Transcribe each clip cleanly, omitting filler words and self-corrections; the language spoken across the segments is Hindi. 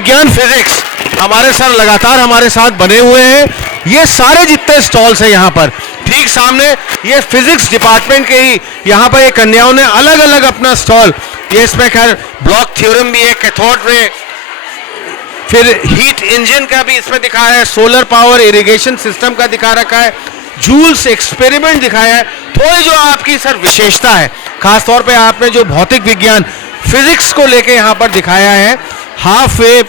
विज्ञान फिजिक्स, हमारे सर लगातार हमारे साथ बने हुए हैं। ये सारे जितने स्टॉल्स हैं यहाँ पर, ठीक सामने ये फिजिक्स डिपार्टमेंट के ही यहाँ पर ये कन्याओं ने अलग अलग अपना स्टॉल, ये इसमें खैर ब्लॉक थ्योरम भी है, कैथोड रे, फिर हीट इंजन का भी इसमें दिखाया है, सोलर पावर इरिगेशन सिस्टम का दिखा रखा है, जूल्स एक्सपेरिमेंट दिखाया है। थोड़ी जो आपकी सर विशेषता है, खासतौर पे आपने जो भौतिक विज्ञान फिजिक्स को लेके यहाँ पर दिखाया है, हाफ वेव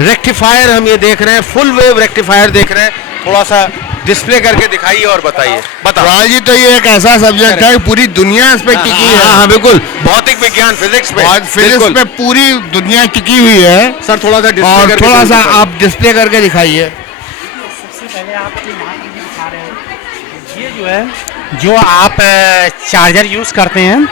रेक्टिफायर हम ये देख रहे हैं, फुल वेव रेक्टिफायर देख रहे हैं, थोड़ा सा डिस्प्ले करके दिखाइए और बताइए। राज जी, तो ये एक ऐसा सब्जेक्ट है पूरी दुनिया इस पे टिकी है। हाँ बिल्कुल, भौतिक विज्ञान फिजिक्स में, और फिजिक्स में पूरी दुनिया टिकी हुई है सर। थोड़ा सा और थोड़ा सा आप डिस्प्ले करके दिखाइए। सबसे पहले आप दिखा रहे हैं ये जो है, जो आप चार्जर यूज़ करते हैं,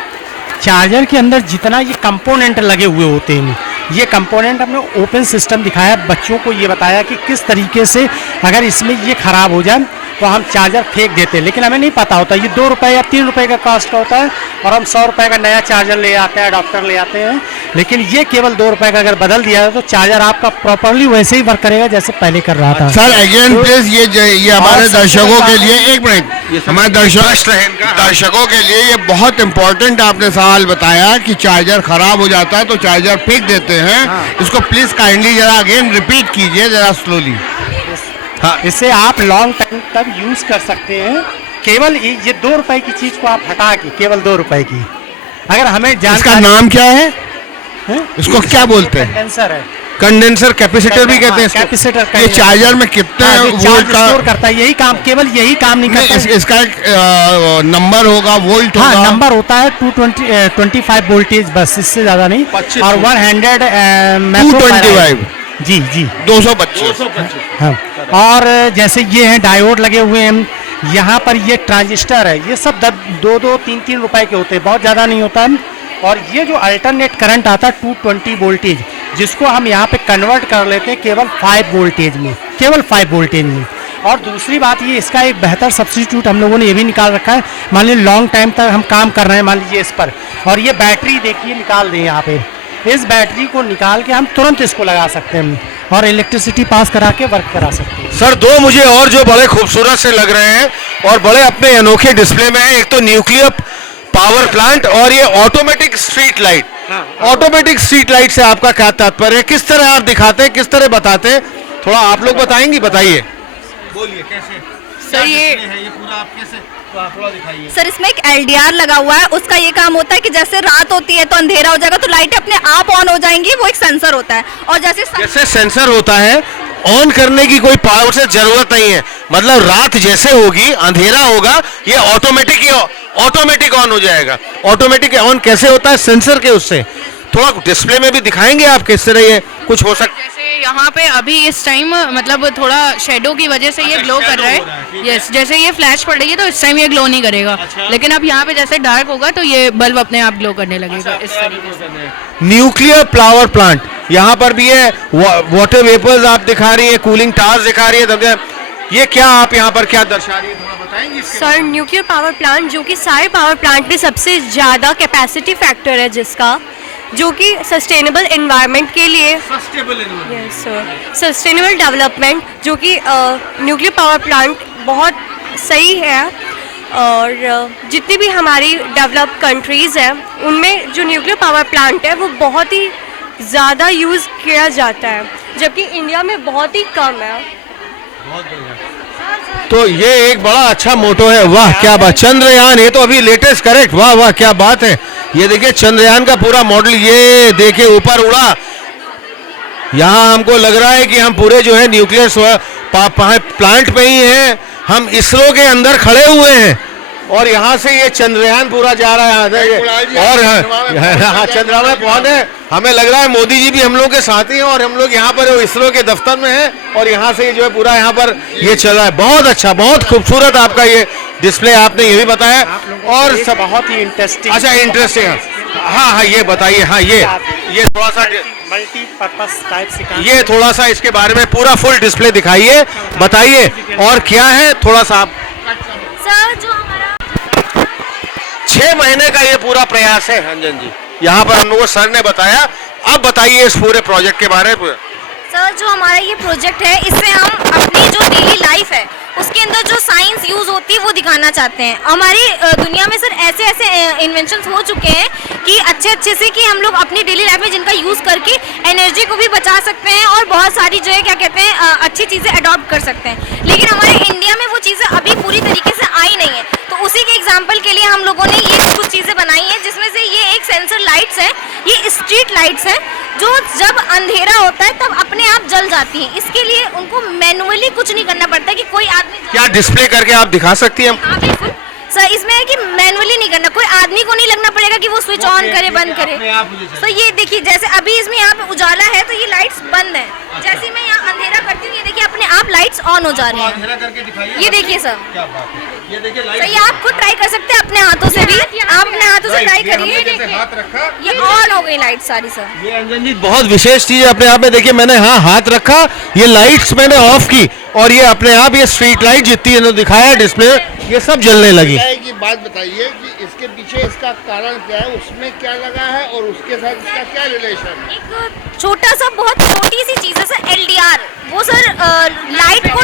चार्जर के अंदर जितना ये कंपोनेंट लगे हुए होते हैं, ये कंपोनेंट हमने ओपन सिस्टम दिखाया, बच्चों को ये बताया कि किस तरीके से अगर इसमें ये ख़राब हो जाए तो हम चार्जर फेंक देते हैं, लेकिन हमें नहीं पता होता ये 2 रुपये या 3 रुपये का कॉस्ट का होता है और हम 100 रुपये का नया चार्जर ले आते हैं, अडॉप्टर ले आते हैं, लेकिन ये केवल 2 रुपये का अगर बदल दिया जाए तो चार्जर आपका प्रॉपरली वैसे ही वर्क करेगा जैसे पहले कर रहा था। सर अगेन प्लीज ये हमारे दर्शकों के लिए, एक मिनट, हमारे दर्शकों के लिए ये बहुत इंपॉर्टेंट आपने सवाल बताया कि चार्जर खराब हो जाता है तो चार्जर फेंक देते हैं। इसको प्लीज काइंडली जरा अगेन रिपीट कीजिए जरा स्लोली। हाँ, इससे आप लॉन्ग टाइम तक यूज़ कर सकते हैं। केवल ये 2 रुपए की चीज़ को आप हटा के केवल 2 रुपए की, अगर हमें इसका नाम क्या है? इसको क्या बोलते हैं? कंडेंसर है, कंडेंसर कैपेसिटर भी कहते हैं। कैपेसिटर ये चार्जर में कितने वोल्ट का स्टोर करता है, यही काम, केवल यही काम नहीं करता। इसका एक नंबर होगा, वोल्ट होगा? हाँ, नंबर होता है 225 वोल्टेज, बस इससे ज़्यादा नहीं। और 100 225 जी 225। हाँ, और जैसे ये हैं डायोड लगे हुए हैं यहाँ पर, ये ट्रांजिस्टर है, ये सब 2-3 रुपए के होते हैं, बहुत ज़्यादा नहीं होता है। और ये जो अल्टरनेट करंट आता है 220 वोल्टेज, जिसको हम यहाँ पे कन्वर्ट कर लेते हैं केवल 5 वोल्टेज में, केवल 5 वोल्टेज में। और दूसरी बात ये, इसका एक बेहतर सब्स्टिट्यूट हम लोगों ने ये भी निकाल रखा है। मान लीजिए लॉन्ग टाइम तक हम काम कर रहे हैं, मान लीजिए इस पर, और ये बैटरी देखिए निकाल दें यहाँ पे, इस बैटरी को निकाल के हम तुरंत इसको लगा सकते हैं और इलेक्ट्रिसिटी पास करा के वर्क करा सकते हैं। सर दो मुझे और जो बड़े खूबसूरत से लग रहे हैं और बड़े अपने अनोखे डिस्प्ले में है, एक तो न्यूक्लियर पावर प्लांट और ये automatic street light. Automatic street light से आपका क्या तात्पर्य है? किस तरह आप दिखाते हैं, किस तरह बताते हैं? थोड़ा आप लोग बताएंगी, बताइए, बोलिए कैसे सर ये पूरा आप कैसे थोड़ा दिखाइए। सर इसमें एक LDR लगा हुआ है, उसका ये काम होता है कि जैसे रात होती है तो अंधेरा हो जाएगा तो लाइटें अपने आप ऑन हो जाएंगी, वो एक सेंसर होता है। और जैसे सेंसर होता है, ऑन करने की कोई पावर से जरूरत नहीं है, मतलब रात जैसे होगी, अंधेरा होगा, ये ऑटोमेटिक ऑन हो जाएगा। ऑटोमेटिक ऑन कैसे होता है? सेंसर के उससे। थोड़ा डिस्प्ले में भी दिखाएंगे आप किस तरह ये कुछ हो सकता है? जैसे यहाँ पे अभी इस टाइम मतलब थोड़ा शेडो की वजह से ये ग्लो कर रहा है। यस, जैसे ये फ्लैश पड़ रही है तो इस टाइम ये ग्लो नहीं करेगा। लेकिन अब यहाँ पे जैसे डार्क होगा तो ये बल्ब अपने आप ग्लो करने लगेगा। इस तरीके से न्यूक्लियर पावर प्लांट यहाँ पर भी है, वाटर वेपर्स आप दिखा रही है, कूलिंग टावर्स दिखा रही है, ये क्या आप यहाँ पर क्या दर्शा रही है, थोड़ा बताएंगे? सर न्यूक्लियर पावर प्लांट जो कि सारे पावर प्लांट में सबसे ज़्यादा कैपेसिटी फैक्टर है, जिसका जो कि सस्टेनेबल एनवायरनमेंट के लिए, यस सर, सस्टेनेबल डेवलपमेंट, जो कि न्यूक्लियर पावर प्लांट बहुत सही है। और जितनी भी हमारी डेवलप्ड कंट्रीज़ हैं उनमें जो न्यूक्लियर पावर प्लांट है वो बहुत ही ज़्यादा यूज़ किया जाता है, जबकि इंडिया में बहुत ही कम है। तो ये एक बड़ा अच्छा मोटो है, वाह क्या बात। चंद्रयान, ये तो अभी लेटेस्ट, करेक्ट, वाह वाह क्या बात है। ये देखिए चंद्रयान का पूरा मॉडल, ये देखिए ऊपर उड़ा। यहाँ हमको लग रहा है कि हम पूरे जो है न्यूक्लियर प्लांट पे ही हैं, हम इसरो के अंदर खड़े हुए हैं और यहाँ से ये चंद्रयान पूरा जा रहा है और हाँ चंद्रमा में पहुंचे। हमें लग रहा है मोदी जी भी हम लोग के साथ ही हैं और हम लोग यहाँ पर इसरो के दफ्तर में हैं और यहाँ से जो है पूरा यहाँ पर ये चल रहा है। बहुत अच्छा, बहुत खूबसूरत आपका ये डिस्प्ले, आपने ये भी बताया और सब बहुत ही इंटरेस्टिंग। अच्छा इंटरेस्टिंग है, हाँ हाँ ये बताइए। हाँ ये थोड़ा सा मल्टीपर्पस टाइप से, ये थोड़ा सा इसके बारे में पूरा फुल डिस्प्ले दिखाइए, बताइए और क्या है थोड़ा सा आप। सर जो हमारा 6 महीने का ये पूरा प्रयास है अंजन जी, यहाँ पर हम लोगों को सर ने बताया। अब बताइए इस पूरे प्रोजेक्ट के बारे में। सर जो हमारा ये प्रोजेक्ट है इससे हम अपनी जो डेली लाइफ है उसके अंदर जो साइंस यूज होती है वो दिखाना चाहते हैं। हमारी दुनिया में सर ऐसे ऐसे इन्वेंशंस हो चुके हैं कि अच्छे से कि हम लोग अपनी डेली लाइफ में जिनका यूज करके एनर्जी को भी बचा सकते हैं और बहुत सारी जो है क्या कहते हैं अच्छी चीजें अडॉप्ट कर सकते हैं। लेकिन हमारे इंडिया में वो चीजें अभी पूरी तरीके से आई नहीं है, तो उसी के एग्जाम्पल के लिए हम लोगों ने ये कुछ चीजें बनाई हैं, जिसमें से ये एक सेंसर लाइट्स है, ये स्ट्रीट लाइट्स है जो जब अंधेरा होता है तब अपने आप जल जाती हैं। इसके लिए उनको मैनुअली कुछ नहीं करना पड़ता कि कोई आदमी क्या डिस्प्ले करके आप दिखा सकती हैं? हाँ बिल्कुल सर, इसमें है कि मैनुअली नहीं करना, कोई आदमी को नहीं लगना पड़ेगा कि वो स्विच ऑन करे बंद करे। तो ये देखिए जैसे अभी इसमें यहाँ पे उजाला है तो ये लाइट्स बंद है, जैसे मैं यहाँ अंधेरा करती हूँ ये देखिए अपने आप लाइट्स ऑन हो जा रही हैं। ये देखिए सर, ये देखिए तो ये आप खुद ट्राई कर सकते हैं अपने हाथों से भी, आप अपने हाथों से ट्राई करिए। हाथ रखा, ये ऑन हो गई लाइट सारी सर। ये अंजन जी बहुत विशेष चीज है अपने आप में। देखिए मैंने हाँ हाथ रखा, ये लाइट्स मैंने ऑफ की और ये अपने आप ये स्ट्रीट लाइट जितनी है दिखाया डिस्प्ले, ये सब जलने लगी। की बात बताइए कि इसके पीछे इसका कारण क्या है, उसमें क्या लगा है और उसके साथ इसका क्या रिलेशन है? एक छोटा सा बहुत छोटी सी चीज है सर, LDR, वो सर लाइट को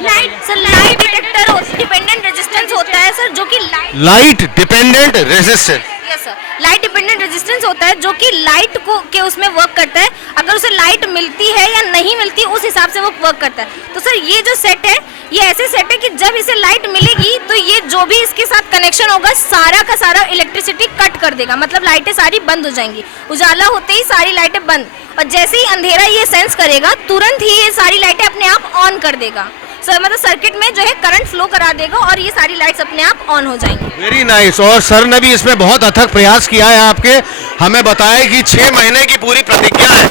लाइट डिटेक्टर डिपेंडेंट रेजिस्टेंस होता है सर, जो कि light dependent resistance, yes sir, light dependent resistance होता है जो कि लाइट को के उसमें वर्क करता है। अगर उसे लाइट मिलती है या नहीं मिलती उस हिसाब से वो वर्क करता है। तो सर ये जो सेट है ये ऐसे सेट है कि जब इसे लाइट मिलेगी तो ये जो भी इसके साथ कनेक्शन होगा सारा का सारा इलेक्ट्रिसिटी कट कर देगा, मतलब लाइटें सारी बंद हो जाएंगी। उजाला होते ही सारी लाइटें बंद, और जैसे ही अंधेरा ये सेंस करेगा तुरंत ही ये सारी लाइटें अपने आप ऑन कर देगा। सर मतलब सर्किट में जो है करंट फ्लो करा देगा और ये सारी लाइट्स अपने आप ऑन हो जाएंगी। Very nice. और सर ने भी इसमें बहुत अथक प्रयास किया है, आपके हमें बताया कि 6 महीने की पूरी प्रतिज्ञा है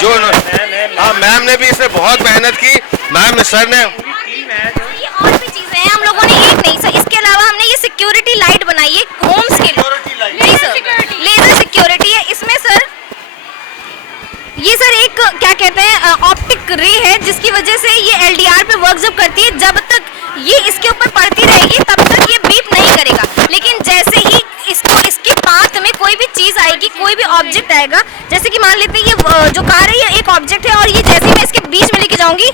जो हाँ मैम ने भी इसमें बहुत मेहनत की। मैम सर ने ये और भी चीजें हैं, हम लोगों ने एक नहीं सर, इसके अलावा हमने ये सिक्योरिटी लाइट बनाई है होम्स के लिए। लेजर सिक्योरिटी है इसमें सर, ये सर एक क्या कहते हैं ऑप्टिक रे है जिसकी वजह से ये LDR पे वर्क जब करती है, जब तक ये इसके ऊपर पड़ती रहेगी तब तक ये बीप नहीं करेगा। लेकिन जैसे ही इसको इसके पाथ में कोई भी चीज आएगी, कोई भी ऑब्जेक्ट आएगा, जैसे कि मान लेते हैं ये जो कार है ये एक ऑब्जेक्ट है और ये जैसे ही मैं इसके बीच में लेके जाऊंगी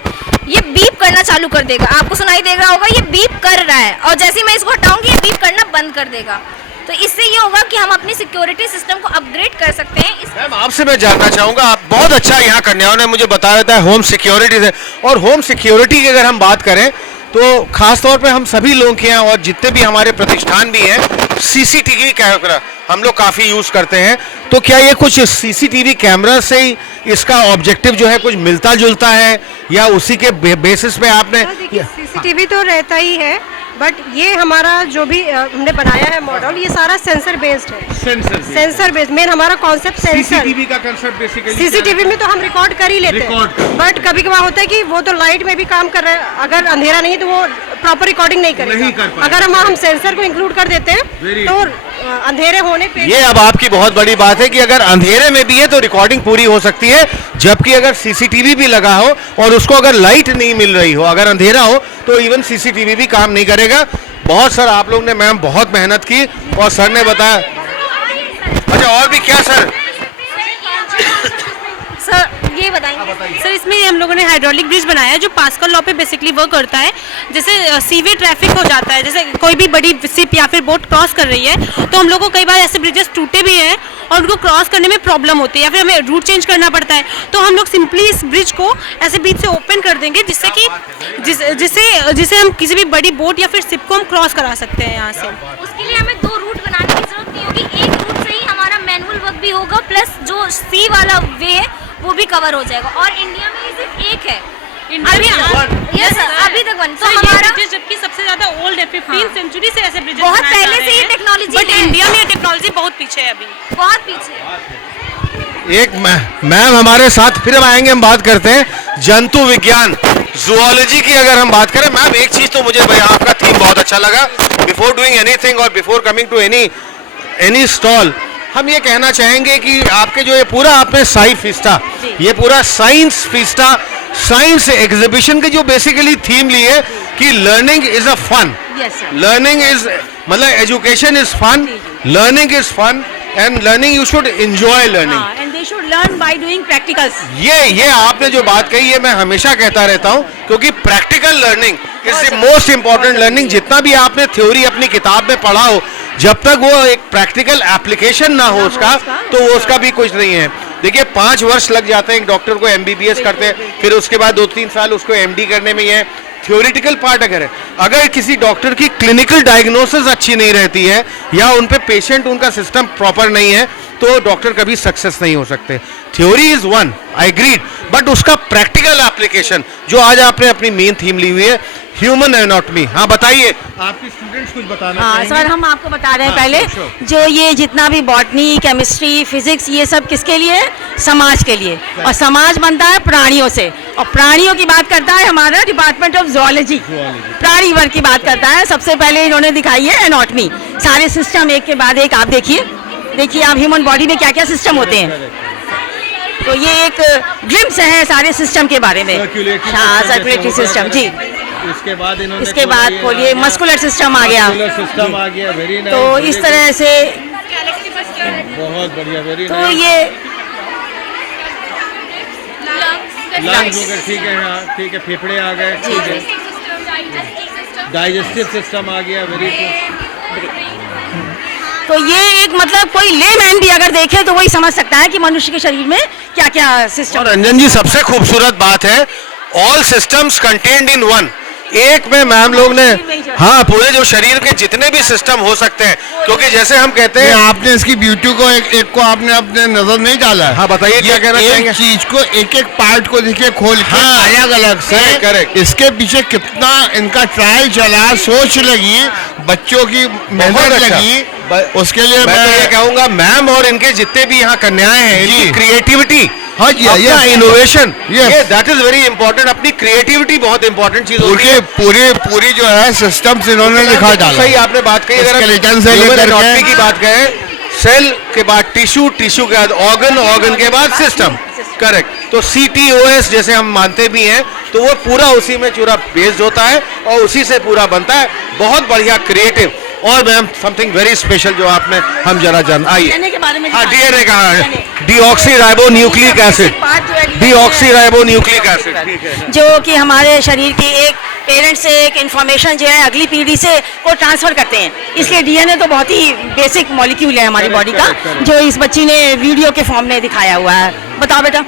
ये बीप करना चालू कर देगा, आपको सुनाई दे रहा होगा ये बीप कर रहा है, और जैसे ही मैं इसको हटाऊंगी ये बीप करना बंद कर देगा। तो इससे ये होगा कि हम अपनी सिक्योरिटी सिस्टम को अपग्रेड कर सकते हैं। मैम आपसे मैं जानना चाहूंगा, आप बहुत अच्छा यहाँ कन्याओं ने मुझे बताया था होम सिक्योरिटी से, और होम सिक्योरिटी की अगर हम बात करें तो खास तौर पे हम सभी लोग के यहाँ और जितने भी हमारे प्रतिष्ठान भी हैं CCTV कैमरा हम लोग काफ़ी यूज़ करते हैं, तो क्या ये कुछ CCTV कैमरा से ही इसका ऑब्जेक्टिव जो है कुछ मिलता जुलता है या उसी के बेसिस पे आपने? CCTV तो रहता ही है, बट ये हमारा जो भी हमने बनाया है मॉडल ये सारा सेंसर बेस्ड है। सेंसर बेस्ड मेन हमारा कॉन्सेप्ट सेंसर। CCTV का कंसेप्ट बेसिकली CCTV में तो हम रिकॉर्ड कर ही लेते हैं, बट कभी कभार होता है कि वो तो लाइट में भी काम कर रहा है, अगर अंधेरा नहीं तो वो प्रॉपर रिकॉर्डिंग नहीं करेगा। अगर हम सेंसर को इंक्लूड कर देते हैं तो अंधेरे होने पे ये अब आपकी बहुत बड़ी बात है कि अगर अंधेरे में भी है तो रिकॉर्डिंग पूरी हो सकती है, जबकि अगर CCTV भी लगा हो और उसको अगर लाइट नहीं मिल रही हो, अगर अंधेरा हो तो इवन CCTV भी काम नहीं करेगा। बहुत सर आप लोग ने मैम बहुत मेहनत की और सर ने बताया। अच्छा और भी क्या सर? सर ये बताएंगे। सर इसमें हम लोगों ने हाइड्रोलिक ब्रिज बनाया है जो पास्कल लॉ पे बेसिकली वर्क करता है। जैसे सीवे ट्रैफिक हो जाता है, जैसे कोई भी बड़ी शिप या फिर बोट क्रॉस कर रही है तो हम लोग को कई बार ऐसे ब्रिजेस टूटे भी हैं और उनको क्रॉस करने में प्रॉब्लम होती है या फिर हमें रूट चेंज करना पड़ता है, तो हम लोग सिंपली इस ब्रिज को ऐसे बीच से ओपन कर देंगे जिससे कि जिसे हम किसी भी बड़ी बोट या फिर शिप को हम क्रॉस करा सकते हैं यहाँ से। उसके लिए हमें 2 रूट बनाने की जरूरत नहीं होगी, एक रूट से ही हमारा मैनुअल वर्क भी होगा प्लस जो सी वाला वे है वो भी कवर हो जाएगा। और इंडिया में ये सिर्फ एक है अभी तक बन, तो हमारा जबकि सबसे ज्यादा ओल्ड है 15th सेंचुरी से ऐसे ब्रिजेस बहुत पहले से ये टेक्नोलॉजी बट इंडिया में ये टेक्नोलॉजी बहुत पीछे है, अभी बहुत पीछे। एक मैम हमारे साथ फिर हम आएंगे, हम बात करते हैं जंतु विज्ञान जूलॉजी की। अगर हम बात करें मैम एक चीज तो मुझे भाई आपका थीम बहुत अच्छा लगा, बिफोर डूइंग एनीथिंग और before coming to any stall, हम ये कहना चाहेंगे कि आपके जो ये पूरा आपने साई फिस्टा, ये पूरा साइंस फिस्टा, साइंस एग्जीबिशन की जो बेसिकली थीम ली है कि learning is a fun, learning is मतलब education is fun, learning is fun, and learning you should enjoy learning. and they should learn by doing practicals. ये आपने जो बात कही है मैं हमेशा कहता रहता हूँ, क्योंकि practical learning is the most important learning. जितना भी आपने थ्योरी अपनी किताब में पढ़ा हो, जब तक वो एक प्रैक्टिकल एप्लीकेशन ना हो उसका, तो वो उसका भी कुछ नहीं है। देखिए 5 वर्ष लग जाते हैं एक डॉक्टर को MBBS करते हैं, फिर उसके बाद 2-3 साल उसको MD करने में। ये थ्योरेटिकल पार्ट अगर किसी डॉक्टर की क्लिनिकल डायग्नोसिस अच्छी नहीं रहती है या उन पे पेशेंट उनका सिस्टम प्रॉपर नहीं है, तो डॉक्टर कभी सक्सेस नहीं हो सकते। Theory is one, I agreed, but उसका प्रैक्टिकल एप्लीकेशन जो आज आपने अपनी मेन थीम ली हुई है, ह्यूमन एनाटॉमी। हाँ बताइए, आपके स्टूडेंट्स कुछ बताना हाँ चाहेंगे? सर, हम आपको बता रहे हैं हाँ, पहले sure. जो ये जितना भी बॉटनी, केमिस्ट्री, फिजिक्स, ये सब किसके लिए है? समाज के लिए। और समाज बनता है प्राणियों से, और प्राणियों की बात करता है हमारा डिपार्टमेंट ऑफ जूलॉजी, प्राणी वर्ग की बात करता है। सबसे पहले इन्होंने दिखाई है एनाटॉमी, सारे सिस्टम एक के बाद एक। आप देखिए आप ह्यूमन बॉडी में क्या क्या सिस्टम होते हैं। तो ये एक ग्लिम्स है सारे सिस्टम के बारे में। हाँ, सर्कुलेटरी सिस्टम जी। इसके बाद बोलिए मस्कुलर सिस्टम आ गया। सिस्टम आ गया, वेरी नाइस। तो इस तरह से बहुत बढ़िया, वेरी तो ये लंग्स हो गए, ठीक है, हाँ ठीक है, फेफड़े आ गए, ठीक है, डाइजेस्टिव सिस्टम आ गया, वेरी तो ये एक मतलब कोई लेमैन भी अगर देखे तो वही समझ सकता है कि मनुष्य के शरीर में क्या क्या सिस्टम। और रंजन जी सबसे खूबसूरत बात है, all systems contained in one. एक में मैम लोग ने हाँ पूरे जो शरीर के जितने भी सिस्टम हो सकते हैं, क्योंकि जैसे हम कहते हैं आपने इसकी ब्यूटी को एक को आपने अपने नजर नहीं डाला है। हाँ बताइए क्या कहना चाहेंगे? एक चीज को एक पार्ट को देखिए खोल के हाँ, अलग अलग से correct. इसके पीछे कितना इनका ट्रायल चला, सोच लगी, बच्चों की मेहनत अच्छा। लगी, उसके लिए मैं तो ये कहूंगा मैम और इनके जितने भी यहाँ कन्याएं हैं, जी। इनकी क्रिएटिविटी, हाँ जी, अपना इनोवेशन, Yes. ये दैट इज वेरी इंपॉर्टेंट। अपनी क्रिएटिविटी बहुत इंपॉर्टेंट चीज होती है। पूरी जो है सिस्टम्स इन्होंने दिखा डाला। सही आपने बात कही। अगर Skeleton से human लेकर के- anatomy की बात करें, सेल के बाद टिश्यू, टिश्यू के बाद ऑर्गन, ऑर्गन के बाद सिस्टम, करेक्ट। तो CTOS जैसे हम मानते भी हैं, तो वो पूरा उसी में पूरा बेस्ड होता है और उसी से पूरा बनता है। बहुत बढ़िया, क्रिएटिव। और मैम समथिंग वेरी स्पेशल जो आपने हम जरा जान आइए। DNA के बारे में हाँ, दिखा- DNA कहा है, DNA। डीऑक्सीराइबोन्यूक्लिक एसिड, पार्ट जो है डीऑक्सीराइबोन्यूक्लिक एसिड, ठीक है। जो कि हमारे शरीर की एक पेरेंट से एक इंफॉर्मेशन जो है अगली पीढ़ी से को ट्रांसफर करते हैं। इसलिए डीएनए तो बहुत ही बेसिक मॉलिक्यूल है हमारी बॉडी का, जो इस बच्ची ने वीडियो के फॉर्म में दिखाया हुआ है। बताओ बेटा।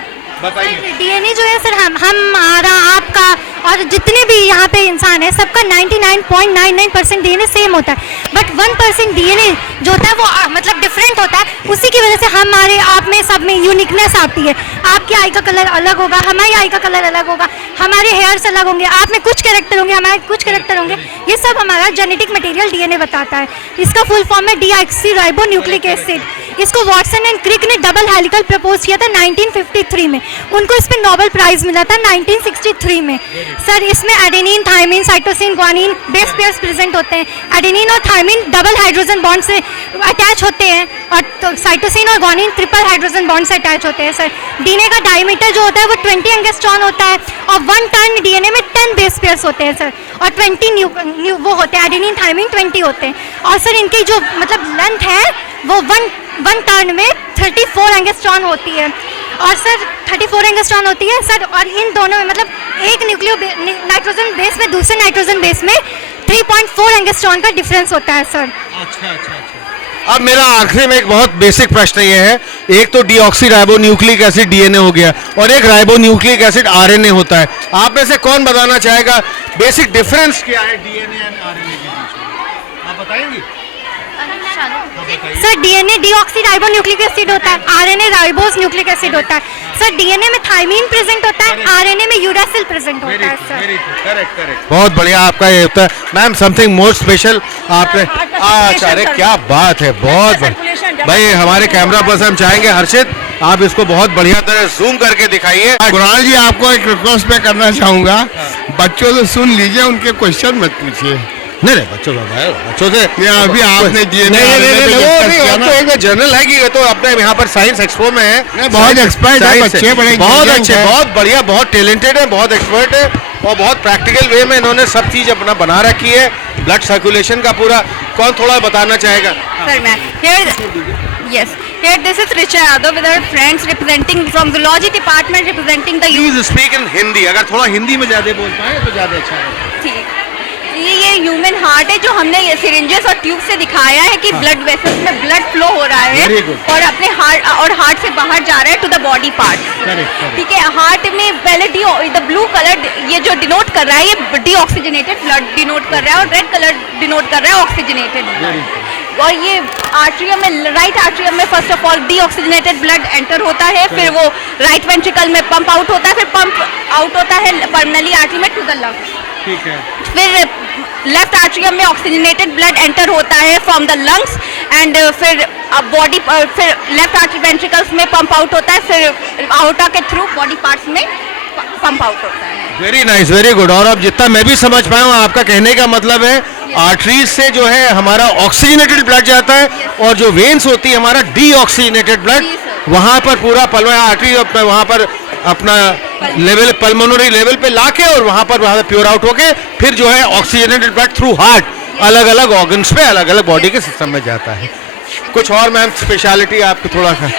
डीएनए जो है सर, हमारा, आपका और जितने भी यहाँ पे इंसान है, सबका 99.99% डीएनए सेम होता है। बट 1% डीएनए जो होता है वो मतलब डिफरेंट होता है। उसी की वजह से हमारे आप में सब में यूनिकनेस आती है। आपकी आई का कलर अलग होगा, हमारी आई का कलर अलग होगा, हमारे हेयर्स अलग होंगे, आप में कुछ कैरेक्टर होंगे, हमारे कुछ कैरेक्टर होंगे। ये सब हमारा जेनेटिक मटेरियल डीएनए बताता है। इसका फुल फॉर्म है डीऑक्सीराइबोन्यूक्लिक एसिड। इसको वॉटसन एंड क्रिक ने डबल हेलिकल प्रपोज किया था 1953 में। उनको इस पे नोबेल प्राइज मिला था 1963 में। सर इसमें adenine, thymine, cytosine, guanine base pairs present होते हैं। एडेनिन और थायमिन डबल हाइड्रोजन बॉन्ड से अटैच होते हैं और तो साइटोसिन और ग्वानिन ट्रिपल हाइड्रोजन बॉन्ड से अटैच होते हैं। सर डीएनए का डायमीटर जो होता है वो 20 एंगस्ट्रॉन होता है और 1 टर्न डीएनए में 10 बेस पेयर्स होते हैं सर, और 20 न्यू वो होते हैं, एडेनिन थायमिन 20 होते हैं। और सर इनकी जो मतलब लेंथ है वो वन टर्न में 34 एंगस्ट्रॉन होती है। और सर 34 एंगस्ट्रॉन होती है सर, और इन दोनों में मतलब एक न्यूक्लियो नाइट्रोजन बेस में दूसरे नाइट्रोजन बेस में 3.4 एंगस्ट्रॉन का डिफरेंस होता है सर। अब मेरा आखिरी में एक बहुत बेसिक प्रश्न ये है, एक तो डीऑक्सीराइबोन्यूक्लिक एसिड डीएनए हो गया और एक राइबोन्यूक्लिक एसिड आरएनए होता है। आप में से कौन बताना चाहेगा बेसिक डिफरेंस क्या है डीएनए एंड आरएनए के बीच में? आप बताएंगे? सर डीएनए डीऑक्सीराइबोन्यूक्लिक एसिड होता है, आरएनए राइबोस न्यूक्लिक एसिड होता है। सर डीएनए में थायमीन प्रेजेंट होता है, आरएनए में यूरासिल प्रेजेंट होता है सर। करेक्ट। बहुत बढ़िया आपका ये होता है। मैम समथिंग मोर स्पेशल आपने, अच्छा अरे क्या बात है, बहुत बढ़िया। भाई हमारे कैमरा पर्सन चाहेंगे हर्षित आप इसको बहुत बढ़िया तरह जूम करके दिखाइए। कुणाल जी आपको एक रिक्वेस्ट मैं करना चाहूंगा, बच्चों से सुन लीजिए, उनके क्वेश्चन मत पूछिए। नहीं बच्चों से अभी आपने नहीं जनरल है कि ये तो अपने यहाँ पर साइंस एक्सपो में है, बहुत एक्सपर्ट है बच्चे, बड़े बहुत अच्छे, बहुत बढ़िया, बहुत टैलेंटेड है, बहुत एक्सपर्ट है और बहुत प्रैक्टिकल वे में इन्होंने सब चीज अपना बना रखी है। ब्लड सर्कुलेशन का पूरा, कौन थोड़ा बताना चाहेगा? सर मैं Yes. Here this is Richa Yadav with her friends representing from zoology department representing the please speak in Hindi, अगर थोड़ा हिंदी में ज्यादा बोल पाए तो ज्यादा अच्छा है। ठीक। ये ह्यूमन हार्ट है जो हमने ये सिरिंजेस और ट्यूब से दिखाया है कि ब्लड वेसल्स में ब्लड फ्लो हो रहा है Very good. और अपने हार्ट से बाहर जा रहा है टू द बॉडी पार्ट। ठीक है, हार्ट में पहले द ब्लू कलर ये जो डिनोट कर रहा है ये डीऑक्सीजनेटेड ब्लड डिनोट कर रहा है और रेड कलर डिनोट कर रहा है ऑक्सीजनेटेड ब्लड। और ये आर्ट्रियम में, राइट आर्ट्रियम में first of all deoxygenated blood enter होता है, फिर वो राइट वेंट्रिकल में पंप आउट होता है, फिर पंप आउट होता है पल्मोनरी आर्टरी में टू द लंग्स। ठीक है। फिर लेफ्ट आर्ट्रियम में ऑक्सीजनेटेड ब्लड एंटर होता है फ्रॉम द लंग्स एंड फिर बॉडी, फिर लेफ्ट आर्टरी वेंट्रिकल्स में पंप आउट होता है, फिर आउटा के थ्रू बॉडी पार्ट्स में पंप आउट होता है। Very nice, very good. और अब जितना मैं भी समझ पाया हूँ आपका कहने का मतलब है आर्टरीज से जो है हमारा ऑक्सीजनेटेड ब्लड जाता है और जो वेन्स होती है हमारा डीऑक्सीजनेटेड ब्लड वहाँ पर पूरा पल्मोनरी आर्टरी वहाँ पर अपना लेवल पल्मोनरी लेवल पे लाके और वहाँ पर प्योर आउट होके फिर जो है ऑक्सीजनेटेड ब्लड थ्रू हार्ट अलग अलग ऑर्गन्स पे अलग अलग बॉडी के सिस्टम में जाता है। कुछ और मैम स्पेशलिटी आपको थोड़ा सा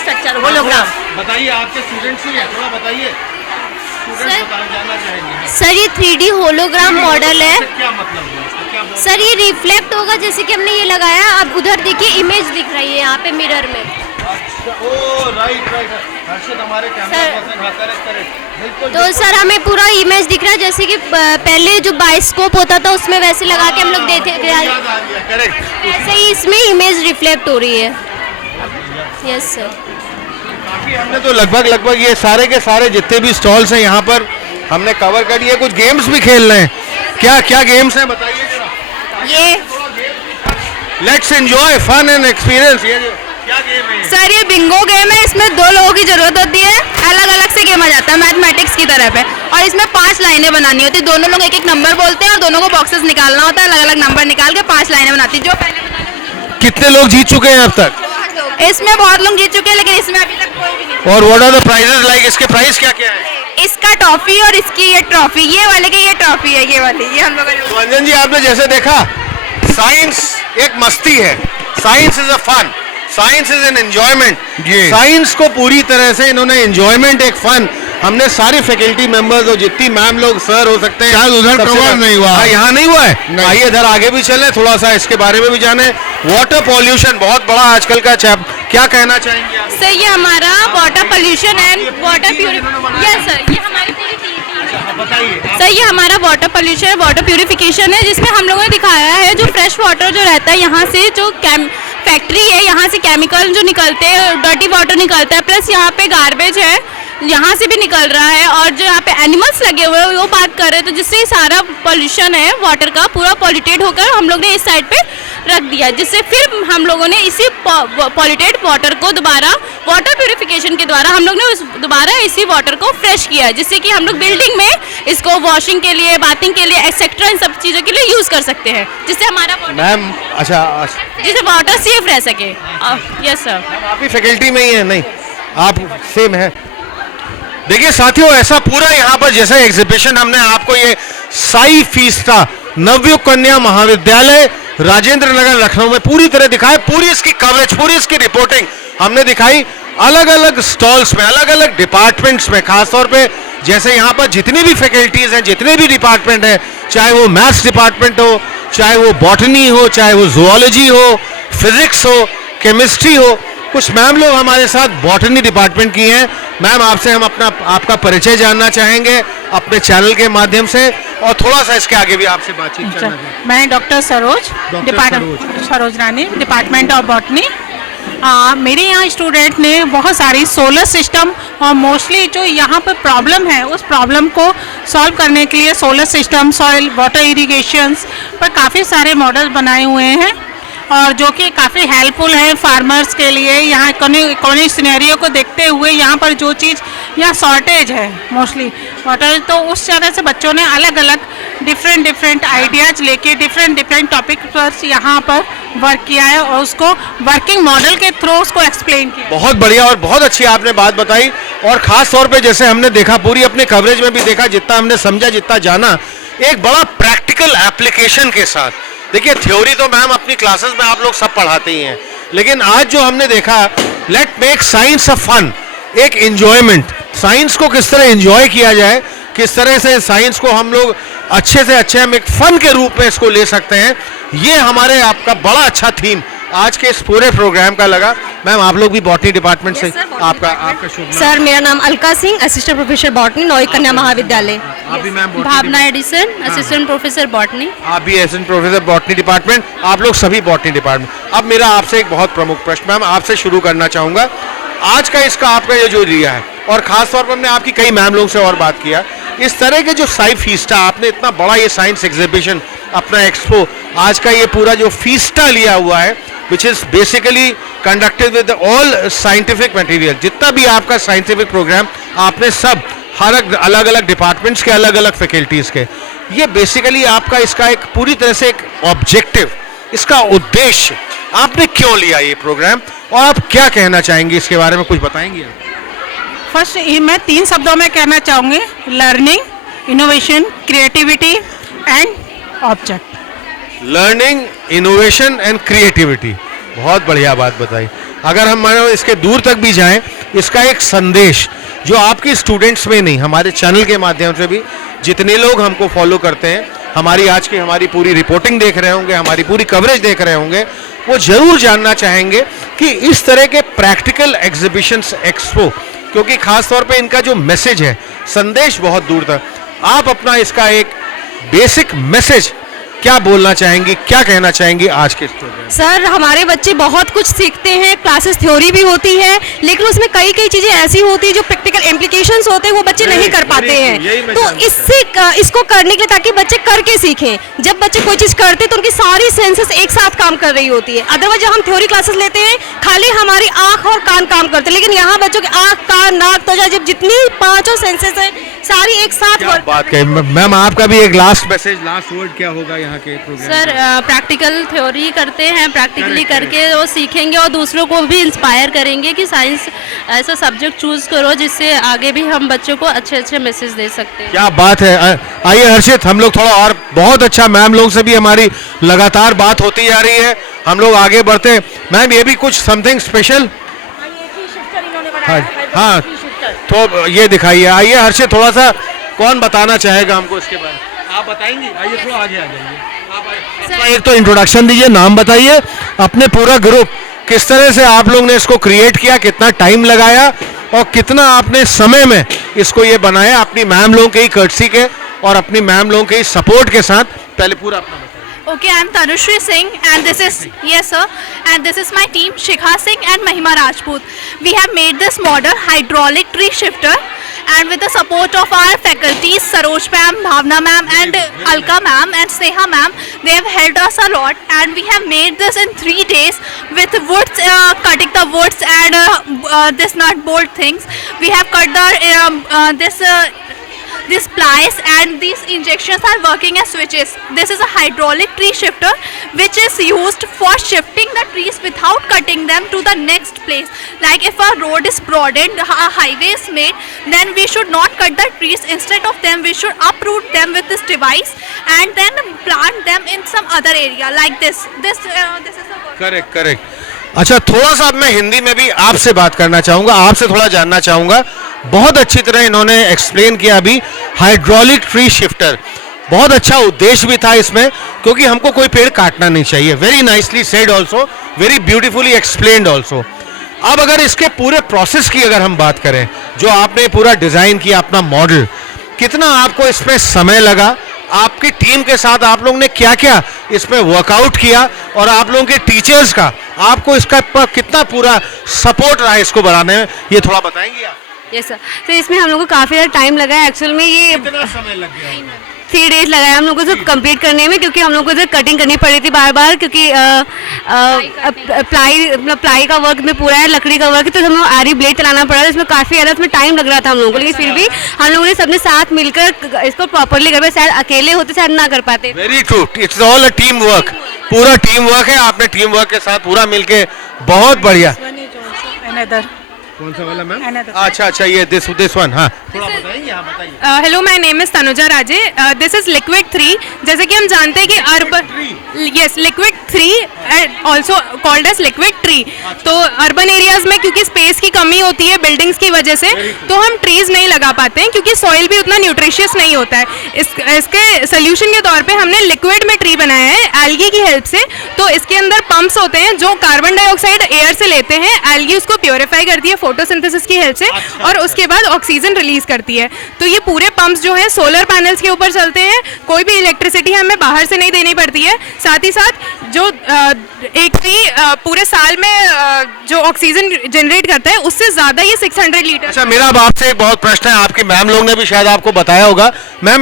स्ट्रक्चर होलोग्राम बताइए, आपके स्टूडेंट्स ही हैं, थोड़ा बताइए। सर ये 3D होलोग्राम मॉडल है। क्या मतलब है इसका, क्या सर ये रिफ्लेक्ट होगा, जैसे कि हमने ये लगाया, अब उधर देखिए इमेज दिख रही है यहाँ पे मिरर में। ओ राइट राइट, हर्षद हमारे कैमरा पर्सन, हाँ करेक्ट करेक्ट बिल्कुल। तो सर हमें पूरा इमेज दिख रहा है, जैसे कि पहले जो बायोस्कोप होता था उसमें वैसे लगा के हम लोग देते थे, करेक्ट ऐसे ही इसमें इमेज रिफ्लेक्ट हो रही है। Yes sir. काफी हमने तो लगभग ये सारे के सारे जितने भी स्टॉल्स हैं यहाँ पर हमने कवर कर दिए। कुछ गेम्स भी खेल रहे हैं, क्या क्या गेम्स हैं बताइए जरा। ये let's enjoy fun and experience. ये क्या गेम है? सर ये बिंगो गेम है, इसमें 2 लोगों की जरूरत होती है, अलग अलग से गेम आ जाता है मैथमेटिक्स की तरह पे, और इसमें 5 लाइनें बनानी होती है, दोनों लोग एक एक नंबर बोलते हैं और दोनों को बॉक्सेस निकालना होता है, अलग अलग नंबर निकाल के 5 लाइनें बनाती है। जो पहले बताने कितने लोग जीत चुके हैं अब तक? इसमें बहुत लोग जीत चुके हैं लेकिन इसमें अभी तक कोई भी नहीं। और what are the prizes like, इसके प्राइस क्या क्या है? इसका टॉफी और इसकी ये ट्रॉफी, ये वाले की ये ट्रॉफी है, ये वाली ये हम लोगों ने। रंजन जी आपने जैसे देखा साइंस एक मस्ती है, science is a fun, science is an enjoyment. Science को पूरी तरह से इन्होंने एंजॉयमेंट एक फन, हमने सारी फैकल्टी मेंबर्स और जितनी मैम लोग सर हो सकते हैं शायद उधर कवर नहीं हुआ। यहाँ नहीं हुआ है, आइए इधर आगे भी चले, थोड़ा सा इसके बारे में भी जाने। वाटर पॉल्यूशन बहुत बड़ा आजकल का क्या कहना चाहेंगे आप? सर ये हमारा water pollution and water purification, yes sir, ये हमारी बताइए सर ये हमारा वाटर पोल्यूशन वाटर प्यूरिफिकेशन है, जिसमें हम लोगों ने दिखाया है जो फ्रेश वाटर जो रहता है यहाँ से, जो फैक्ट्री है यहाँ से केमिकल जो निकलते हैं, डर्टी वाटर निकलता है, प्लस यहाँ पे गार्बेज है यहाँ से भी निकल रहा है, और जो यहाँ पे एनिमल्स लगे हुए हैं वो बात कर रहे हैं, तो जिससे सारा पॉल्यूशन है वाटर का पूरा पॉल्यूटेड होकर हम लोग ने इस साइड पे रख दिया, जिससे फिर हम लोगों ने इसी पॉल्यूटेड वाटर को दोबारा वाटर प्यूरिफिकेशन के द्वारा हम लोग ने दोबारा इसी वाटर को फ्रेश किया है, जिससे कि हम लोग बिल्डिंग में इसको वॉशिंग के लिए, बाथिंग के लिए एक्सेट्रा इन सब चीज़ों के लिए यूज़ कर सकते हैं, जिससे हमारा मैम अच्छा जिससे वाटर सेफ रह सके। Yes sir. आप भी फैकल्टी में ही है? नहीं, आप सेम है। देखिए साथियों, ऐसा पूरा यहाँ पर जैसा एग्जीबिशन हमने आपको ये साई फीस्टा नवयुग कन्या महाविद्यालय राजेंद्र नगर लखनऊ में पूरी तरह दिखाया, पूरी इसकी कवरेज, पूरी इसकी रिपोर्टिंग हमने दिखाई अलग अलग स्टॉल्स में, अलग अलग डिपार्टमेंट्स में, खासतौर पे जैसे यहाँ पर जितनी भी फैकल्टीज हैं, जितने भी डिपार्टमेंट हैं, चाहे वो मैथ्स डिपार्टमेंट हो, चाहे वो बॉटनी हो, चाहे वो जूलॉजी हो, फिजिक्स हो, केमिस्ट्री हो। कुछ मैम लोग हमारे साथ बॉटनी डिपार्टमेंट की हैं। मैम आपसे हम आपका परिचय जानना चाहेंगे अपने चैनल के माध्यम से, और थोड़ा सा इसके आगे भी आपसे बातचीत करना चाहेंगे। मैं doctor Saroj Rani, department of botany. मेरे यहाँ स्टूडेंट ने बहुत सारी सोलर सिस्टम और मोस्टली जो यहाँ पर प्रॉब्लम है उस प्रॉब्लम को सॉल्व करने के लिए solar system, soil water irrigations पर काफ़ी सारे मॉडल बनाए हुए हैं, और जो कि काफ़ी हेल्पफुल है फार्मर्स के लिए। यहाँ इकोनॉमिक सिनेरियो को देखते हुए यहाँ पर जो चीज़ यहाँ शॉर्टेज है मोस्टली वाटर, तो उस तरह से बच्चों ने अलग अलग डिफरेंट आइडियाज़ लेके डिफरेंट टॉपिक पर यहाँ पर वर्क किया है और उसको वर्किंग मॉडल के थ्रू उसको एक्सप्लेन किया। बहुत बढ़िया और बहुत अच्छी आपने बात बताई, और ख़ास तौर पे जैसे हमने देखा, पूरी अपने कवरेज में भी देखा, जितना हमने समझा, जितना जाना, एक बड़ा प्रैक्टिकल एप्लीकेशन के साथ देखिए थ्योरी तो मैम अपनी क्लासेस में आप लोग सब पढ़ाते ही हैं, लेकिन आज जो हमने देखा, let make science a fun, एक एंजॉयमेंट, साइंस को किस तरह एंजॉय किया जाए, किस तरह से साइंस को हम लोग अच्छे से अच्छे हम एक फन के रूप में इसको ले सकते हैं, ये हमारे आपका बड़ा अच्छा थीम आज के इस पूरे प्रोग्राम का लगा। मैम आप लोग भी बॉटनी डिपार्टमेंट से, आपका शुभ नाम? सर मेरा नाम Alka Singh, assistant professor botany, नौई कन्या महाविद्यालय। आप भी ma'am? Bhavna Edison, assistant professor botany. आप भी असिस्टेंट प्रोफेसर बॉटनी डिपार्टमेंट, आप लोग सभी बॉटनी डिपार्टमेंट। अब मेरा आपसे एक बहुत प्रमुख प्रश्न मैम आपसे शुरू करना चाहूँगा, आज का इसका आपका ये जो लिया है, और खास तौर पर हमने आपकी कई मैम लोगों से और बात किया, इस तरह के जो साई फीस्टा आपने इतना बड़ा ये साइंस एग्जीबिशन अपना एक्सपो आज का ये पूरा जो फीस्टा लिया हुआ है, which is basically conducted with all scientific material, जितना भी आपका साइंटिफिक प्रोग्राम आपने सब हर अलग अलग डिपार्टमेंट्स के अलग अलग फैकल्टीज के, ये बेसिकली आपका इसका एक पूरी तरह से एक ऑब्जेक्टिव, इसका उद्देश्य आपने क्यों लिया ये प्रोग्राम, और आप क्या कहना चाहेंगे इसके बारे में, कुछ बताएंगे? फर्स्ट मैं 3 शब्दों में कहना चाहूँगी, learning, innovation, creativity and object. Learning, innovation and creativity, बहुत बढ़िया बात बताई। अगर हम इसके दूर तक भी जाएं, इसका एक संदेश जो आपके स्टूडेंट्स में नहीं, हमारे चैनल के माध्यम से भी जितने लोग हमको फॉलो करते हैं, हमारी आज की हमारी पूरी रिपोर्टिंग देख रहे होंगे, हमारी पूरी कवरेज देख रहे होंगे, वो जरूर जानना चाहेंगे कि इस तरह के प्रैक्टिकल एग्जीबिशंस एक्सपो, क्योंकि खास तौर पे इनका जो मैसेज है, संदेश बहुत दूर तक, आप अपना इसका एक बेसिक मैसेज क्या बोलना चाहेंगी, क्या कहना चाहेंगी आज के प्रोग्राम? सर हमारे बच्चे बहुत कुछ सीखते हैं, क्लासेस थ्योरी भी होती है, लेकिन उसमें कई कई चीजें ऐसी होती है जो प्रैक्टिकल इम्प्लीकेशंस होते हैं वो बच्चे नहीं कर पाते हैं। तो इसको करने के लिए, ताकि बच्चे करके सीखें, जब बच्चे कोई चीज करते हैं तो उनकी सारी सेंसेस एक साथ काम कर रही होती है। अदरवाइज जब हम थ्योरी क्लासेस लेते हैं खाली हमारी आंख और कान काम करते हैं, लेकिन यहाँ बच्चों की आंख, कान, नाक, त्वचा, जब जितनी 5 सेंसेस है सारी एक साथ वर्क। बात कही मैम, आपका भी एक लास्ट मैसेज, लास्ट वर्ड क्या होगा यहाँ के प्रोग्राम? सर प्रैक्टिकल थ्योरी करते हैं, प्रैक्टिकली करके वो सीखेंगे और दूसरों को भी इंस्पायर करेंगे कि साइंस ऐसा सब्जेक्ट चूज करो जिससे आगे भी हम बच्चों को अच्छे अच्छे मैसेज दे सकते हैं। क्या बात है। आइए हर्षित, हम लोग थोड़ा और, बहुत अच्छा मैम लोगों से भी हमारी लगातार बात होती जा रही है, हम लोग आगे बढ़ते हैं। मैम ये भी कुछ समथिंग स्पेशल? हाँ, तो ये दिखाइए। आइए हर्षित, थोड़ा सा कौन बताना चाहेगा हमको इसके बारे में? आप बताएंगे? आइए थोड़ा आगे आ जाइए। अपना एक तो इंट्रोडक्शन दीजिए, नाम बताइए, अपने पूरा ग्रुप, किस तरह से आप लोग ने इसको क्रिएट किया, कितना टाइम लगाया और कितना आपने समय में इसको ये बनाया, अपनी मैम लोगों के ही कर्टसी के और अपनी मैम लोगों के ही सपोर्ट के साथ। पहले पूरा अपना बताइए। Okay, I'm Tanushree Singh and this is, yes sir, and this is my team Shikha Singh and Mahima Rajput. We have made this model hydraulic tree shifter and with the support of our faculties Saroj ma'am, Bhavna ma'am and Alka ma'am and Sneha ma'am, they have helped us a lot and we have made this in 3 days with woods, cutting the woods and this nut bolt things. We have cut the this plies and these injections are working as switches. This is a hydraulic tree shifter which is used for shifting the trees without cutting them to the next place. Like if a road is broadened, a highway is made, then we should not cut the trees. Instead of them, we should uproot them with this device and then plant them in some other area like this. This is the work. Correct correct. अच्छा, थोड़ा सा अब मैं हिंदी में भी आपसे बात करना चाहूँगा, आपसे थोड़ा जानना चाहूँगा। बहुत अच्छी तरह इन्होंने एक्सप्लेन किया अभी हाइड्रोलिक ट्री शिफ्टर, बहुत अच्छा उद्देश्य भी था इसमें, क्योंकि हमको कोई पेड़ काटना नहीं चाहिए। Very nicely said also, very beautifully explained also. अब अगर इसके पूरे प्रोसेस की अगर हम बात करें, जो आपने पूरा डिज़ाइन किया अपना मॉडल, कितना आपको इसमें समय लगा, आपकी टीम के साथ आप लोगों ने क्या क्या इसमें वर्कआउट किया और आप लोगों के टीचर्स का आपको इसका कितना पूरा सपोर्ट रहा इसको बनाने में, ये थोड़ा बताएंगे आप? यस सर, तो इसमें हम लोग को काफ़ी ज़्यादा टाइम लगा है। एक्चुअल में ये कितना समय लग गया? 3 डेज लगाया हम लोगों को कंप्लीट करने में, क्योंकि हम लोग को कटिंग करनी पड़ी थी बार बार, क्योंकि प्लाई का वर्क में पूरा है, लकड़ी का वर्क है, तो हम लोग आरी ब्लेड चलाना पड़ा था, इसमें काफ़ी ज़्यादा इसमें टाइम लग रहा था हम लोगों को, लेकिन फिर भी हम लोगों ने सबने साथ मिलकर इसको प्रॉपरली कर पाए। शायद अकेले होते शायद ना कर पाते। Very true, it's all a team work, पूरा टीम वर्क है, आपने टीम वर्क के साथ पूरा मिलके बहुत बढ़िया। Another. कौन सा वाला मैम? अच्छा अच्छा, ये दिस वन, हाँ थोड़ा बताएंगे? हाँ बताइए। Hello, my name is Tanuja Raje. This is liquid 3। जैसे कि हम जानते हैं कि urban, yes, liquid 3 also called as liquid tree. तो अर्बन एरियाज में क्योंकि स्पेस की कमी होती है बिल्डिंग्स की वजह से, तो हम ट्रीज नहीं लगा पाते हैं क्योंकि सॉइल भी उतना न्यूट्रिशियस नहीं होता है। इसके सोल्यूशन के तौर पे हमने लिक्विड में ट्री बनाया है एल्गी की हेल्प से। तो इसके अंदर पंप्स होते हैं जो कार्बन डाइऑक्साइड एयर से लेते हैं, एल्गी उसको प्योरीफाई करती है फोटोसिंथेसिस की हेल्प से, और उसके बाद ऑक्सीजन रिलीज करती है। तो ये पूरे पंप्स जो हैं सोलर पैनल्स के ऊपर चलते हैं, कोई भी इलेक्ट्रिसिटी हमें बाहर से नहीं देनी पड़ती है। साथ ही साथ जो एक ट्री पूरे साल में जो ऑक्सीजन जनरेट करता है उससे ज्यादा ये 600 लीटर। अच्छा, मेरा अब आपसे एक बहुत प्रश्न है, आपकी मैम लोग ने भी शायद आपको बताया होगा। मैम,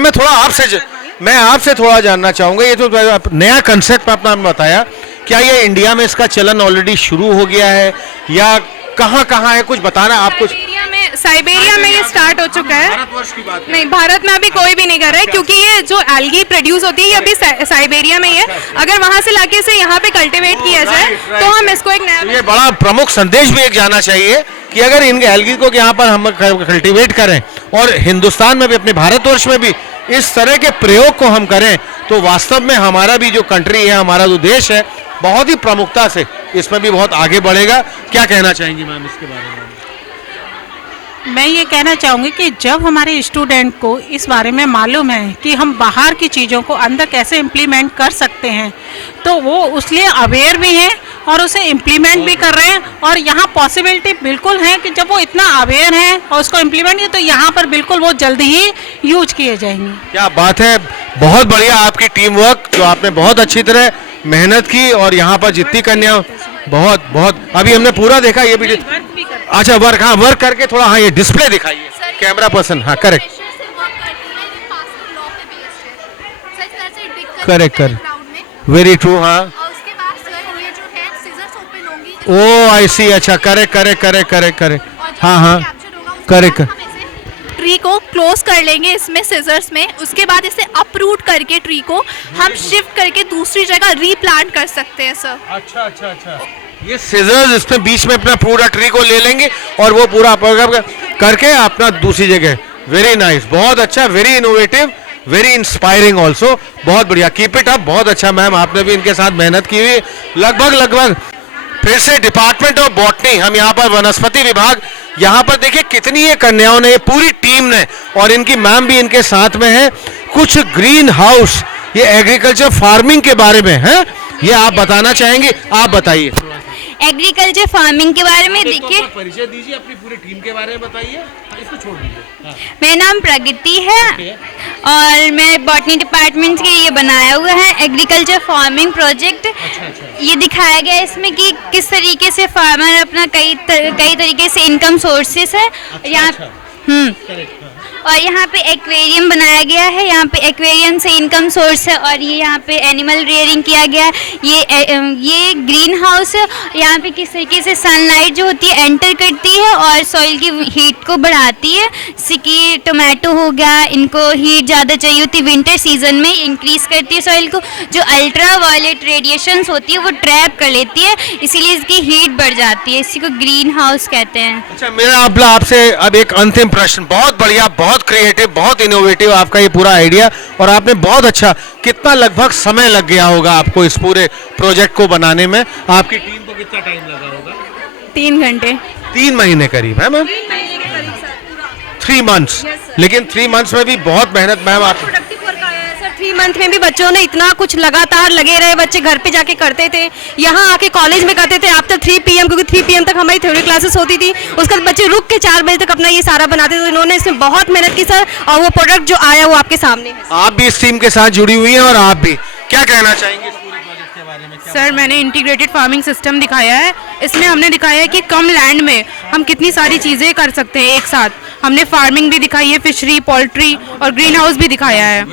मैं आपसे थोड़ा जानना चाहूंगा, ये तो नया कंसेप्ट आपने बताया, क्या ये इंडिया में इसका चलन ऑलरेडी शुरू हो गया है या कहाँ है, कुछ बताना आप कुछ? साइबेरिया में ये स्टार्ट हो चुका है। भारतवर्ष की बात नहीं, भारत में अभी कोई भी नहीं कर रहा है क्योंकि ये जो एल्गी प्रोड्यूस होती है ये अभी साइबेरिया में ही है। अगर वहां से लाके इसे यहाँ पे कल्टीवेट किया जाए तो हम इसको एक नया, ये बड़ा प्रमुख संदेश भी एक जाना चाहिए कि अगर इन एल्गी को यहाँ पर हम कल्टीवेट करें और हिंदुस्तान में भी, अपने भारतवर्ष में भी इस तरह के प्रयोग को हम करें तो वास्तव में हमारा भी जो कंट्री है, हमारा जो देश है, बहुत ही प्रमुखता से इसमें भी बहुत आगे बढ़ेगा। क्या कहना चाहेंगी मैम इसके बारे में? मैं ये कहना चाहूँगी कि जब हमारे स्टूडेंट को इस बारे में मालूम है कि हम बाहर की चीज़ों को अंदर कैसे इम्प्लीमेंट कर सकते हैं, तो वो उसलिए अवेयर भी हैं और उसे इम्प्लीमेंट भी कर रहे हैं। और यहाँ पॉसिबिलिटी बिल्कुल है कि जब वो इतना अवेयर हैं और उसको इम्प्लीमेंट किया तो यहाँ पर बिल्कुल वो जल्दी ही यूज किए जाएंगे। क्या बात है, बहुत बढ़िया आपकी टीम वर्क, जो आपने बहुत अच्छी तरह मेहनत की और यहाँ पर जितनी कन्या बहुत अभी हमने पूरा देखा, ये भी अच्छा वर्क, हाँ वर्क करके थोड़ा, हाँ ये डिस्प्ले दिखाइए कैमरा पर्सन, हाँ करेक्ट वेरी ट्रू, हाँ ओ आई सी, अच्छा करेक्ट, हाँ करेक्ट। ट्री को क्लोज कर लेंगे इसमें सिजर्स में, उसके बाद इसे अपरूट करके ट्री को हम शिफ्ट करके दूसरी जगह रीप्लांट कर सकते हैं सर। अच्छा, ये सिजर्स इसमें बीच में अपना पूरा ट्री को ले लेंगे और वो पूरा करके अपना दूसरी जगह। वेरी नाइस, बहुत अच्छा, very innovative, very inspiring also, बहुत बढ़िया, कीप इट अप, बहुत अच्छा मैम, आपने भी इनके साथ मेहनत की हुई। लगभग फिर से डिपार्टमेंट ऑफ बॉटनी, हम यहाँ पर वनस्पति विभाग, यहाँ पर देखिए कितनी ये कन्याओं ने, ये पूरी टीम ने, और इनकी मैम भी इनके साथ में है। कुछ ग्रीन हाउस, ये एग्रीकल्चर फार्मिंग के बारे में है, ये आप बताना चाहेंगे? आप बताइए एग्रीकल्चर फार्मिंग के बारे में। देखिए, परिचय दीजिए, अपनी पूरी टीम के बारे में बताइए, इसको छोड़ दीजिए। मेरा नाम प्रगति है और मैं बॉटनी डिपार्टमेंट के ये बनाया हुआ है एग्रीकल्चर फार्मिंग प्रोजेक्ट। ये दिखाया गया है इसमें कि किस तरीके से फार्मर अपना कई तरीके से इनकम सोर्सेस है यहाँ। और यहाँ पे एक्वेरियम बनाया गया है, यहाँ पे एक्वेरियम से इनकम सोर्स है, और ये यहाँ पे एनिमल रियरिंग किया गया है। ये ग्रीन हाउस है, यहाँ पे किस तरीके से सनलाइट जो होती है एंटर करती है और सॉइल की हीट को बढ़ाती है। जैसे कि टोमेटो हो गया, इनको हीट ज़्यादा चाहिए होती है विंटर सीजन में, इंक्रीज करती है सॉइल को। जो अल्ट्रा वायलेट रेडिएशंस होती है वो ट्रैप कर लेती है, इसीलिए इसकी हीट बढ़ जाती है, इसी को ग्रीन हाउस कहते हैं। अच्छा, मेरा आपसे अब एक अंतिम प्रश्न, बहुत बढ़िया, बहुत क्रिएटिव, बहुत इनोवेटिव आपका ये पूरा आइडिया, और आपने बहुत अच्छा, कितना लगभग समय लग गया होगा आपको इस पूरे प्रोजेक्ट को बनाने में? आपकी टीम को कितना टाइम लगा होगा? 3 घंटे, 3 महीने करीब है मैम? 3 मंथ्स, लेकिन 3 मंथ्स में भी बहुत मेहनत मैम आप। 3 मंथ में भी बच्चों ने इतना कुछ लगातार लगे रहे, बच्चे घर पे जाके करते थे, यहाँ आके कॉलेज में करते थे। आफ्टर 3 PM, क्योंकि 3 PM तक हमारी थ्योरी क्लासेस होती थी, उसके बाद बच्चे रुक के 4 बजे तक अपना ये सारा बनाते थे। तो इन्होंने इसमें बहुत मेहनत की सर, और वो प्रोडक्ट जो आया वो आपके सामने है। आप भी इस टीम के साथ जुड़ी हुई हैं और आप भी क्या कहना चाहेंगे इस पूरे प्रोजेक्ट के बारे में? सर, मैंने इंटीग्रेटेड फार्मिंग सिस्टम दिखाया है। इसमें हमने दिखाया है कि कम लैंड में हम कितनी सारी चीज़ें कर सकते हैं एक साथ। हमने फार्मिंग भी दिखाई है, फिशरी, पोल्ट्री और ग्रीन हाउस भी दिखाया है,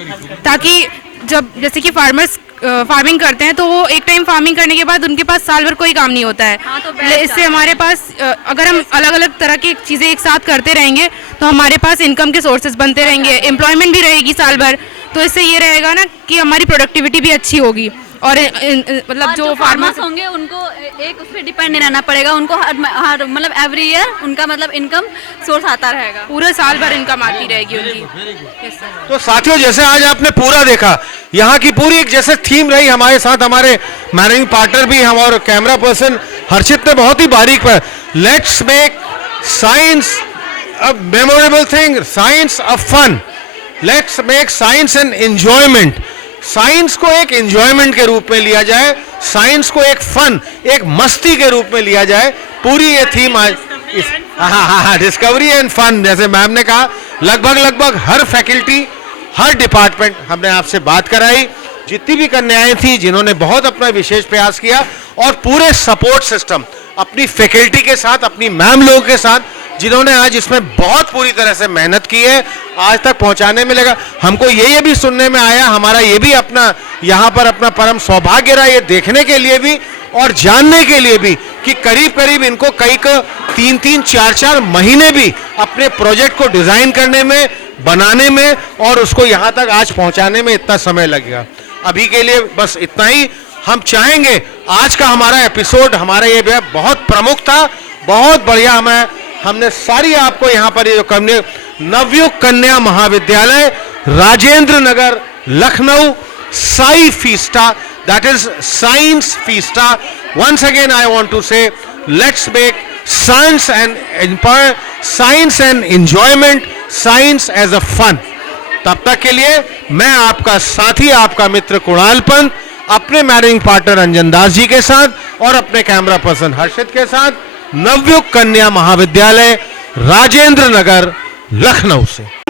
ताकि जब जैसे कि फार्मर्स फार्मिंग करते हैं तो वो एक टाइम फार्मिंग करने के बाद उनके पास साल भर कोई काम नहीं होता है। तो इससे हमारे पास अगर हम अलग अलग तरह की चीज़ें एक साथ करते रहेंगे तो हमारे पास इनकम के सोर्सेज बनते रहेंगे, एम्प्लॉयमेंट भी रहेगी साल भर। तो इससे ये रहेगा ना कि हमारी प्रोडक्टिविटी भी अच्छी होगी और मतलब जो फार्मर्स होंगे उनको एक उस पर डिपेंड नहीं रहना पड़ेगा, उनको हर मतलब एवरी ईयर उनका मतलब इनकम सोर्स आता रहेगा, पूरे साल भर इनकम आती रहेगी उनकी। तो साथियों, जैसे आज आपने पूरा देखा, यहाँ की पूरी एक जैसे थीम रही, हमारे साथ हमारे मैनेजिंग पार्टनर भी हम और कैमरा पर्सन हर्षित ने बहुत ही बारीक पर, let's make science a memorable thing, science a fun, let's make science an enjoyment. Science को एक एंजॉयमेंट के रूप में लिया जाए, साइंस को एक फन, एक मस्ती के रूप में लिया जाए। पूरी ये थीम आज हाँ, डिस्कवरी एंड फन, जैसे मैम ने कहा, लगभग हर फैकल्टी, हर डिपार्टमेंट हमने आपसे बात कराई, जितनी भी कन्याएं थी जिन्होंने बहुत अपना विशेष प्रयास किया, और पूरे सपोर्ट सिस्टम अपनी फैकल्टी के साथ, अपनी मैम लोगों के साथ, जिन्होंने आज इसमें बहुत पूरी तरह से मेहनत की है, आज तक पहुंचाने में लगा। हमको ये भी सुनने में आया, हमारा ये भी अपना यहाँ पर अपना परम सौभाग्य रहा ये देखने के लिए भी और जानने के लिए भी कि करीब इनको कई 3-4 महीने भी अपने प्रोजेक्ट को डिजाइन करने में, बनाने में और उसको यहाँ तक आज पहुँचाने में इतना समय लगेगा। अभी के लिए बस इतना ही। हम चाहेंगे आज का हमारा एपिसोड, हमारा ये बहुत प्रमुख था, बहुत बढ़िया। हमने सारी आपको यहाँ पर ये जो Navyug Kanya Mahavidyalaya Rajendra Nagar Lucknow sci fiesta, that is science fiesta. Once again I want to say, let's make science and empire, science and enjoyment, science as a fun. तब तक के लिए मैं आपका साथी, आपका मित्र कुणाल पंत, अपने मैनेजिंग पार्टनर अंजन दास जी के साथ और अपने कैमरा पर्सन हर्षित के साथ, नवयुग कन्या महाविद्यालय राजेंद्र नगर लखनऊ से।